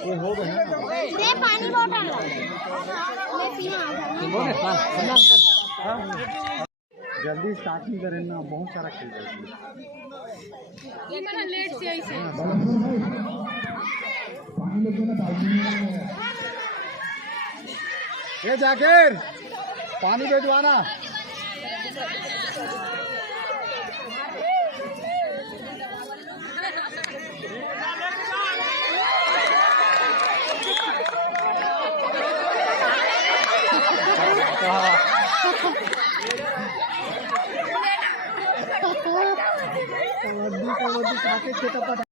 जल्दी पानी बॉटल जल्दी स्टार्ट नहीं करें ना, बहुत सारा खेल लेट से ऐसे ये जाकिर पानी भिजवाना। कबड्डी कबड्डी